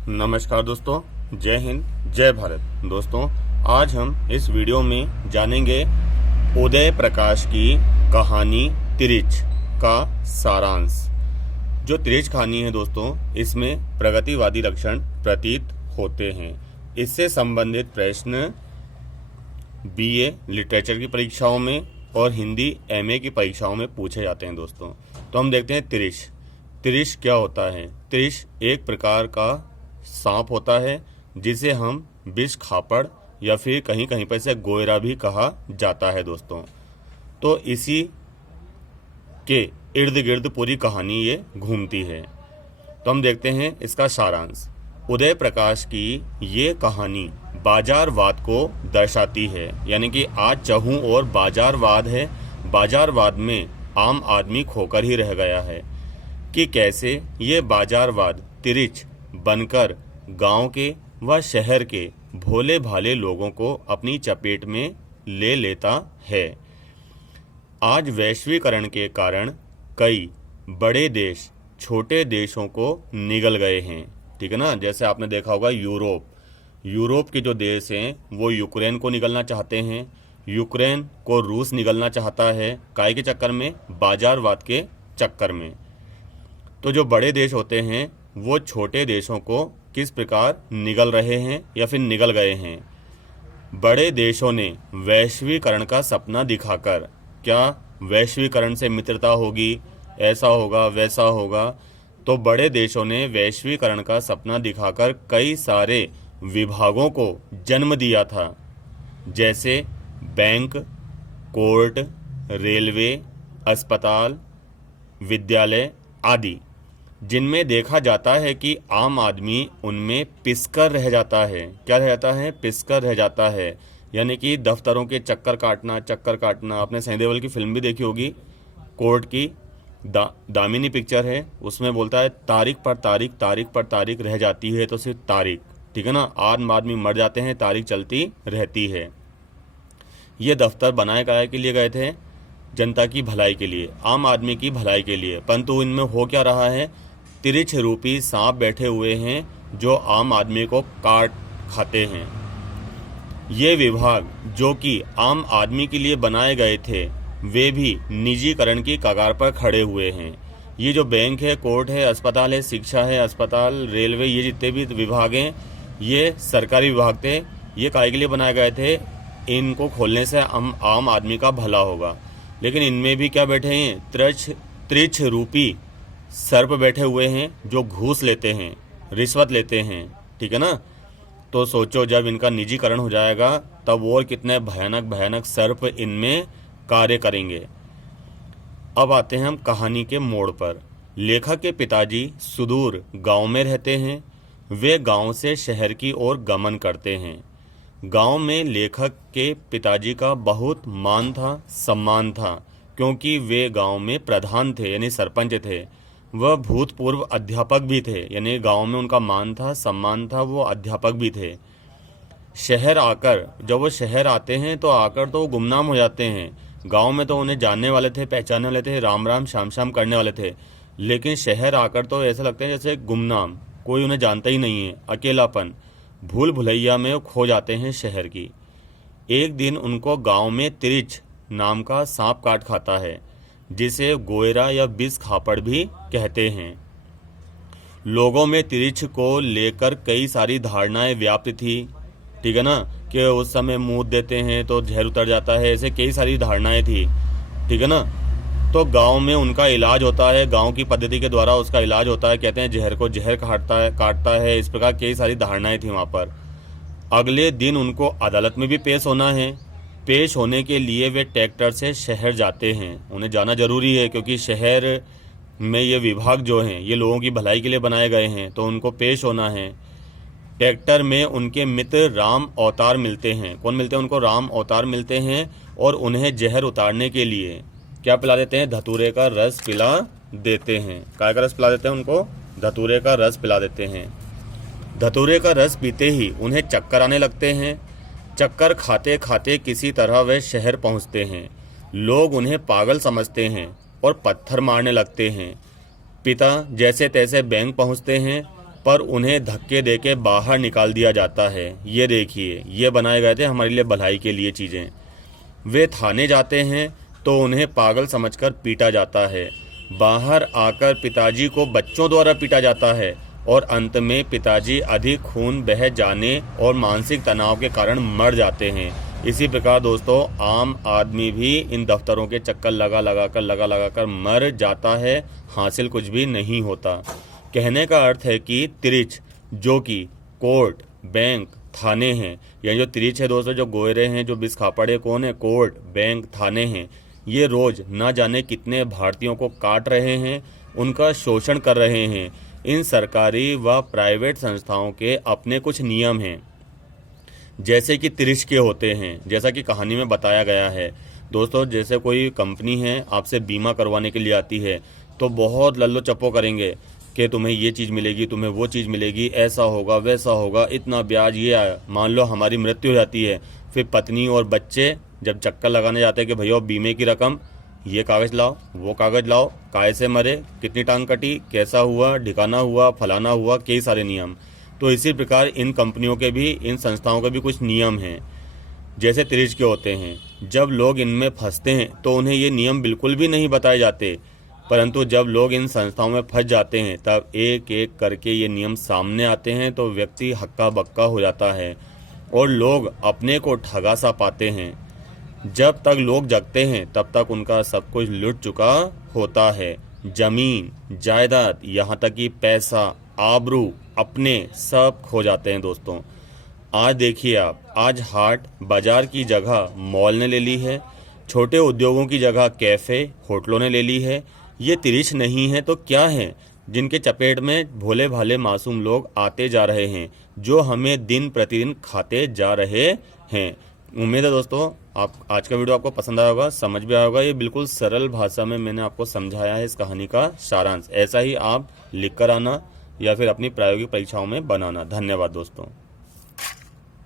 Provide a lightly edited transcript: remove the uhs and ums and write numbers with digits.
नमस्कार दोस्तों, जय हिंद, जय भारत। दोस्तों, आज हम इस वीडियो में जानेंगे उदय प्रकाश की कहानी तिरिच का सारांश। जो तिरिच कहानी है दोस्तों, इसमें प्रगतिवादी लक्षण प्रतीत होते हैं। इससे संबंधित प्रश्न बीए लिटरेचर की परीक्षाओं में और हिंदी एमए की परीक्षाओं में पूछे जाते हैं दोस्तों। तो हम देखते हैं तिरिच। तिरिच क्या होता है? तिरिच एक प्रकार का सांप होता है जिसे हम विष खापड़ या फिर कहीं कहीं पर से गोयरा भी कहा जाता है दोस्तों। तो इसी के इर्द गिर्द पूरी कहानी ये घूमती है। तो हम देखते हैं इसका सारांश। उदय प्रकाश की ये कहानी बाजारवाद को दर्शाती है, यानी कि आज चहूं और बाजारवाद है। बाजारवाद में आम आदमी खोकर ही रह गया है कि कैसे ये बाजारवाद तिरिच बनकर गांव के व शहर के भोले भाले लोगों को अपनी चपेट में ले लेता है। आज वैश्वीकरण के कारण कई बड़े देश छोटे देशों को निगल गए हैं, ठीक है ना। जैसे आपने देखा होगा यूरोप के जो देश हैं वो यूक्रेन को निगलना चाहते हैं, यूक्रेन को रूस निगलना चाहता है। काय के चक्कर में? बाजारवाद के चक्कर में। तो जो बड़े देश होते हैं वो छोटे देशों को किस प्रकार निगल रहे हैं या फिर निगल गए हैं। बड़े देशों ने वैश्वीकरण का सपना दिखाकर, क्या वैश्वीकरण से मित्रता होगी, ऐसा होगा वैसा होगा, तो बड़े देशों ने वैश्वीकरण का सपना दिखाकर कई सारे विभागों को जन्म दिया था, जैसे बैंक, कोर्ट, रेलवे, अस्पताल, विद्यालय आदि, जिनमें देखा जाता है कि आम आदमी उनमें पिसकर रह जाता है। क्या रह जाता है? पिसकर रह जाता है, यानी कि दफ्तरों के चक्कर काटना। आपने सनी देओल की फिल्म भी देखी होगी, कोर्ट की दामिनी पिक्चर है, उसमें बोलता है तारीख पर तारीख रह जाती है तो सिर्फ तारीख, ठीक है ना। आम आदमी मर जाते हैं, तारीख चलती रहती है। ये दफ्तर बनाए गए के लिए गए थे, जनता की भलाई के लिए, आम आदमी की भलाई के लिए, परंतु इनमें हो क्या रहा है? तिरिच रूपी सांप बैठे हुए हैं जो आम आदमी को काट खाते हैं। ये विभाग जो कि आम आदमी के लिए बनाए गए थे वे भी निजीकरण की कगार पर खड़े हुए हैं। ये जो बैंक है, कोर्ट है, अस्पताल है, शिक्षा है, अस्पताल, रेलवे, ये जितने भी विभाग हैं ये सरकारी विभाग थे। ये काय के लिए बनाए गए थे? इनको खोलने से आम आदमी का भला होगा। लेकिन इनमें भी क्या बैठे हैं? त्रिच रूपी सर्प बैठे हुए हैं जो घूस लेते हैं, रिश्वत लेते हैं, ठीक है ना। तो सोचो जब इनका निजीकरण हो जाएगा तब और कितने भयानक सर्प इनमें कार्य करेंगे। अब आते हैं हम कहानी के मोड़ पर। लेखक के पिताजी सुदूर गांव में रहते हैं। वे गांव से शहर की ओर गमन करते हैं। गांव में लेखक के पिताजी का बहुत मान था, सम्मान था, क्योंकि वे गांव में प्रधान थे, यानी सरपंच थे। वह भूतपूर्व अध्यापक भी थे, यानी गांव में उनका मान था, सम्मान था, वो अध्यापक भी थे। शहर आकर, जब वो शहर आते हैं तो आकर तो वो गुमनाम हो जाते हैं। गांव में तो उन्हें जानने वाले थे, पहचानने वाले थे, राम राम श्याम श्याम करने वाले थे, लेकिन शहर आकर तो ऐसा लगता है जैसे गुमनाम, कोई उन्हें जानता ही नहीं है। अकेलापन, भूल भुलैया में वो खो जाते हैं शहर की। एक दिन उनको गांव में तिरिच नाम का सांप काट खाता है, जिसे गोयरा या विष खापड़ भी कहते हैं। लोगों में तिरिच को लेकर कई सारी धारणाएं व्याप्त थी, ठीक है ना, कि उस समय मुंह देते हैं तो जहर उतर जाता है, ऐसे कई सारी धारणाएं थी, ठीक है ना। तो गांव में उनका इलाज होता है, गांव की पद्धति के द्वारा उसका इलाज होता है। कहते हैं जहर को जहर काटता है। इस प्रकार कई सारी धारणाएं थी वहां पर। अगले दिन उनको अदालत में भी पेश होना है। पेश होने के लिए वे ट्रैक्टर से शहर जाते हैं। उन्हें जाना जरूरी है क्योंकि शहर में ये विभाग जो हैं ये लोगों की भलाई के लिए बनाए गए हैं, तो उनको पेश होना है। ट्रैक्टर में उनके मित्र राम अवतार मिलते हैं। कौन मिलते हैं उनको? राम अवतार मिलते हैं और उन्हें जहर उतारने के लिए क्या पिला देते हैं? धतूरे का रस पिला देते हैं। काय का रस पिला देते हैं उनको? धतूरे का रस पिला देते हैं। धतूरे का रस पीते ही उन्हें चक्कर आने लगते हैं। चक्कर खाते खाते किसी तरह वे शहर पहुंचते हैं। लोग उन्हें पागल समझते हैं और पत्थर मारने लगते हैं। पिता जैसे तैसे बैंक पहुंचते हैं। पर उन्हें धक्के देके बाहर निकाल दिया जाता है। ये देखिए, ये बनाए गए थे हमारे लिए भलाई के लिए चीज़ें। वे थाने जाते हैं तो उन्हें पागल समझकर पीटा जाता है। बाहर आकर पिताजी को बच्चों द्वारा पीटा जाता है और अंत में पिताजी अधिक खून बह जाने और मानसिक तनाव के कारण मर जाते हैं। इसी प्रकार दोस्तों, आम आदमी भी इन दफ्तरों के चक्कर लगा लगा कर मर जाता है, हासिल कुछ भी नहीं होता। कहने का अर्थ है कि तिरिच, जो कि कोर्ट, बैंक, थाने हैं, यानी जो तिरिच है दोस्तों, जो गोयरे हैं, जो बिस्खापड़े कौन है, कोर्ट, बैंक, थाने हैं, ये रोज ना जाने कितने भारतीयों को काट रहे हैं, उनका शोषण कर रहे हैं। इन सरकारी व प्राइवेट संस्थाओं के अपने कुछ नियम हैं, जैसे कि तिरिच के होते हैं, जैसा कि कहानी में बताया गया है दोस्तों। जैसे कोई कंपनी है आपसे बीमा करवाने के लिए आती है तो बहुत लल्लो चप्पो करेंगे कि तुम्हें ये चीज़ मिलेगी, तुम्हें वो चीज़ मिलेगी, ऐसा होगा वैसा होगा, इतना ब्याज, ये आया। मान लो हमारी मृत्यु हो जाती है, फिर पत्नी और बच्चे जब चक्कर लगाने जाते हैं कि भैया बीमे की रकम, ये कागज़ लाओ, वो कागज़ लाओ, काहे से मरे, कितनी टांग कटी, कैसा हुआ, ठिकाना हुआ, फलाना हुआ, कई सारे नियम। तो इसी प्रकार इन कंपनियों के भी, इन संस्थाओं के भी कुछ नियम हैं, जैसे तिरिच के होते हैं। जब लोग इनमें फंसते हैं तो उन्हें ये नियम बिल्कुल भी नहीं बताए जाते, परंतु जब लोग इन संस्थाओं में फंस जाते हैं तब एक एक करके ये नियम सामने आते हैं तो व्यक्ति हक्का बक्का हो जाता है और लोग अपने को ठगा सा पाते हैं। जब तक लोग जगते हैं तब तक उनका सब कुछ लुट चुका होता है, जमीन, जायदाद, यहाँ तक कि पैसा, आबरू, अपने सब खो जाते हैं दोस्तों। आज देखिए आप, आज हाट बाजार की जगह मॉल ने ले ली है, छोटे उद्योगों की जगह कैफ़े, होटलों ने ले ली है। ये तिरिच नहीं है तो क्या है, जिनके चपेट में भोले भाले मासूम लोग आते जा रहे हैं, जो हमें दिन प्रतिदिन खाते जा रहे हैं। उम्मीद है दोस्तों आप आज का वीडियो आपको पसंद आया होगा, समझ भी आया होगा। ये बिल्कुल सरल भाषा में मैंने आपको समझाया है इस कहानी का सारांश। ऐसा ही आप लिख कर आना या फिर अपनी प्रायोगिक परीक्षाओं में बनाना। धन्यवाद दोस्तों।